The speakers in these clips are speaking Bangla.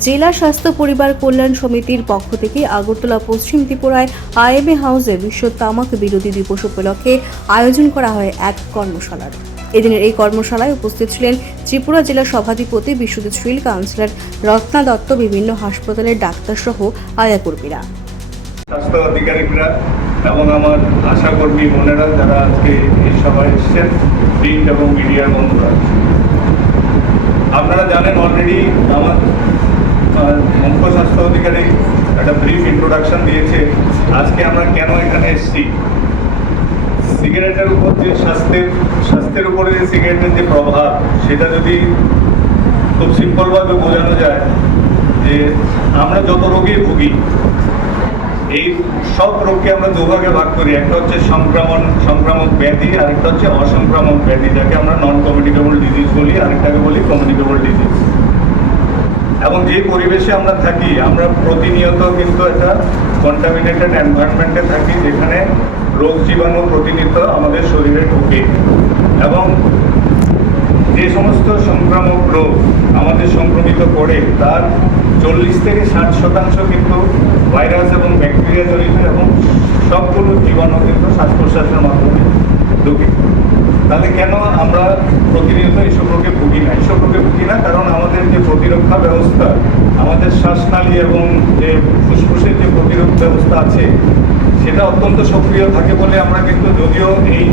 জেলা স্বাস্থ্য পরিবার কল্যাণ সমিতির পক্ষ থেকে আগরতলা পশ্চিম ত্রিপুরায় আইএমএ হাউসে বিশ্ব তামাক বিরোধী দিবস উপলক্ষে আয়োজন করা হয় এক কর্মশালার। এদিনের এই কর্মশালায় উপস্থিত ছিলেন ত্রিপুরা জেলা সভাধিপতি বিশ্বজিৎ শীল, কাউন্সিলর রত্না দত্ত, বিভিন্ন হাসপাতালের ডাক্তারসহ আয়াকর্মীরা। স্বাস্থ্য এবং আমার আশাকর্মী বোনেরা যারা আজকে এই সভায় এসেছেন, প্রিন্ট এবং মিডিয়ার বন্ধুরা। আপনারা জানেন অলরেডি আমার মুখ্য স্বাস্থ্য অধিকারী একটা ব্রিফ ইন্ট্রোডাকশন দিয়েছে। আজকে আমরা কেন এখানে এসেছি? সিগারেটের উপর যে স্বাস্থ্যের স্বাস্থ্যের উপরে যে সিগারেটের যে প্রভাব, সেটা যদি খুব সিম্পলভাবে বোঝানো যায়, যে আমরা যত রোগেই ভুগি, এই সব রোগকে আমরা দুভাগে ভাগ করি। একটা হচ্ছে সংক্রমণ, সংক্রামক ব্যাধি, আরেকটা হচ্ছে অসংক্রামক ব্যাধি, যাকে আমরা নন কমিউনিকেবল ডিজিজ বলি, আরেকটাকে বলি কমিউনিকেবল ডিজিজ এবং যে পরিবেশে আমরা থাকি, আমরা প্রতিনিয়ত কিন্তু একটা কন্টামিনেটেড এনভায়রনমেন্টে থাকি, যেখানে রোগ জীবাণু প্রতিনিয়ত আমাদের শরীরে ঢোকে। এবং যে সমস্ত সংক্রামক রোগ আমাদের সংক্রমিত করে, তার চল্লিশ থেকে ষাট শতাংশ কিন্তু ভাইরাস এবং ব্যাকটেরিয়া জড়িত এবং সবগুলো জীবাণু কিন্তু শ্বাস প্রশ্বাসের মাধ্যমে ঢুকে। তাহলে কেন আমরা প্রতিনিয়ত এইসব রোগে ভুগি না? এইসব রোগে ভুগি না কারণ আমাদের যে প্রতিরক্ষা ব্যবস্থা, আমাদের শ্বাসনালী এবং যে ফুসফুসের যে প্রতিরোধ ব্যবস্থা আছে, সেটা অত্যন্ত সক্রিয় থাকে বলে আমরা কিন্তু যদিও এই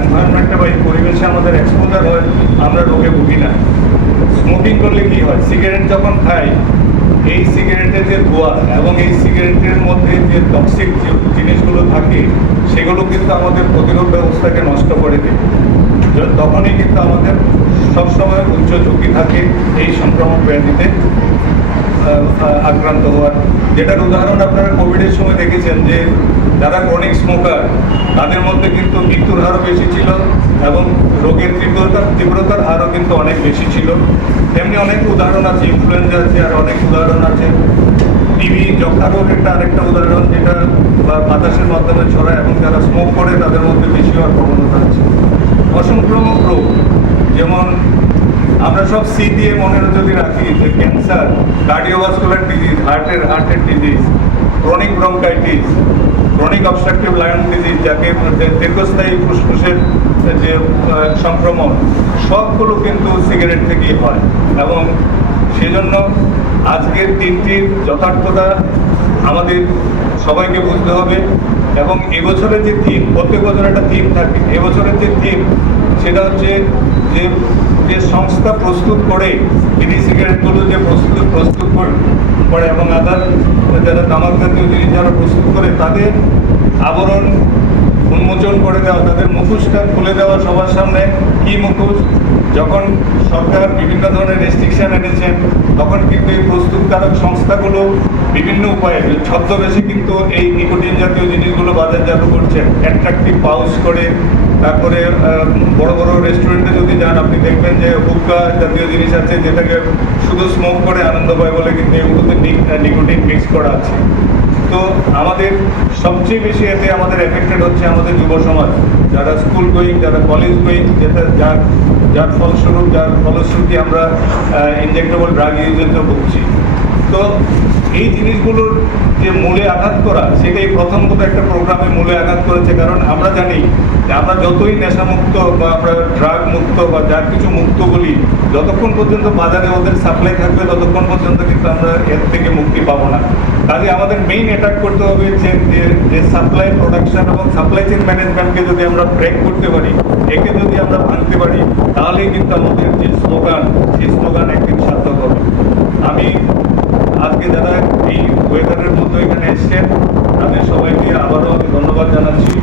এনভায়রনমেন্টে বা এই পরিবেশে আমাদের এক্সপোজার হয়, আমরা রোগে ভুগি না। স্মোকিং করলে কি হয়? সিগারেট যখন খাই এই সিগারেটের যে ধোয়া এবং এই সিগারেটের মধ্যে যে টক্সিক যে জিনিসগুলো থাকে, সেগুলো কিন্তু আমাদের প্রতিরোধ ব্যবস্থাকে নষ্ট করে দেয়। তখনই কিন্তু আমাদের সবসময় উচ্চ ঝুঁকি থাকে এই সংক্রমণ ব্যাধিতে আক্রান্ত হওয়ার। যেটার উদাহরণ আপনারা কোভিডের সময় দেখেছেন যে যারা ক্রনিক স্মোকার তাদের মধ্যে কিন্তু মৃত্যুর হারও বেশি ছিল এবং রোগের তীব্রতা, তীব্রতার হারও কিন্তু অনেক বেশি ছিল। তেমনি অনেক উদাহরণ আছে ইনফ্লুয়েঞ্জা আছে, আর অনেক উদাহরণ আছে। টিভি যক্ষা রোগ একটা আরেকটা উদাহরণ যেটা বাতাসের মাধ্যমে ছড়ায় এবং যারা স্মোক করে তাদের মধ্যে বেশি হওয়ার প্রবণতা আছে। অসংক্রামক রোগ, যেমন আমরা সব সি দিয়ে মনে যদি রাখি যে ক্যান্সার কার্ডিওভাস্কুলার ডিজিজ হার্টের হার্টের disease chronic bronchitis chronic obstructive lung disease যাকে দীর্ঘস্থায়ী ফুসফুসের যে সংক্রমণ, সবগুলো কিন্তু সিগারেট থেকেই হয়। এবং সেজন্য আজকের দিনটির যথার্থতা আমাদের সবাইকে বুঝতে হবে। এবং এবছরের যে থিম প্রত্যেক বছর একটা থিম থাকে। এবছরের যে থিম সেটা হচ্ছে যে যে সংস্থা প্রস্তুত করে বিড়ি সিগারেটগুলো যে প্রস্তুত প্রস্তুত করে- এবং আদার যারা তামাক জাতীয় জিনিস যারা প্রস্তুত করে তাদের আবরণ উন্মোচন করে দেওয়া, তাদের মুখোশটা খুলে দেওয়া সবার সামনে। কি মুখোশ? যখন সরকার বিভিন্ন ধরনের রেস্ট্রিকশন এনেছেন, তখন কিন্তু এই প্রস্তুতকারক সংস্থাগুলো বিভিন্ন উপায়ে, ছদ্মবেশে কিন্তু এই নিকোটিন জাতীয় জিনিসগুলো বাজারজাত করছেন। অ্যাট্রাকটিভ পাউচ করে, তারপরে বড় বড় রেস্টুরেন্টে যদি যান, আপনি দেখবেন যে হুক্কা জাতীয় জিনিস আছে যেটাকে শুধু স্মোক করে আনন্দ পায় বলে কিন্তু এগুলোতে নিকোটিন মিক্স করা আছে। তো আমাদের সবচেয়ে বেশি এতে আমাদের এফেক্টেড হচ্ছে আমাদের যুব সমাজ। যারা স্কুল গোয়িং যারা কলেজ গোয়িং যেটা যার যার ফলস্বরূপ যার ফলশ্রুতি আমরা ইনজেক্টেবল ড্রাগ ইউজেতে ভুগছি। তো এই জিনিসগুলোর যে মূলে আঘাত করা, সেটাই প্রথম প্রথমত একটা প্রোগ্রামে মূলে আঘাত করেছে। কারণ আমরা জানি যে আমরা যতই নেশামুক্ত বা আমরা ড্রাগ মুক্ত বা যার কিছু মুক্ত বলি, যতক্ষণ পর্যন্ত বাজারে ওদের সাপ্লাই থাকবে, ততক্ষণ পর্যন্ত কিন্তু আমরা এর থেকে মুক্তি পাবো না। কাজে আমাদের মেইন অ্যাটাক করতে হবে যে, যে- সাপ্লাই প্রোডাকশন এবং সাপ্লাই চেন ম্যানেজমেন্টকে যদি আমরা ব্রেক করতে পারি, একে যদি আমরা ভাঙতে পারি, তাহলেই কিন্তু আমাদের যে স্লোগান সেই স্লোগান একদিন সার্থক হবে। আমি আজকে যারা এই ওয়েদারের মধ্যে এখানে এসছেন, তাদের সবাইকে আবারও ধন্যবাদ জানাচ্ছি।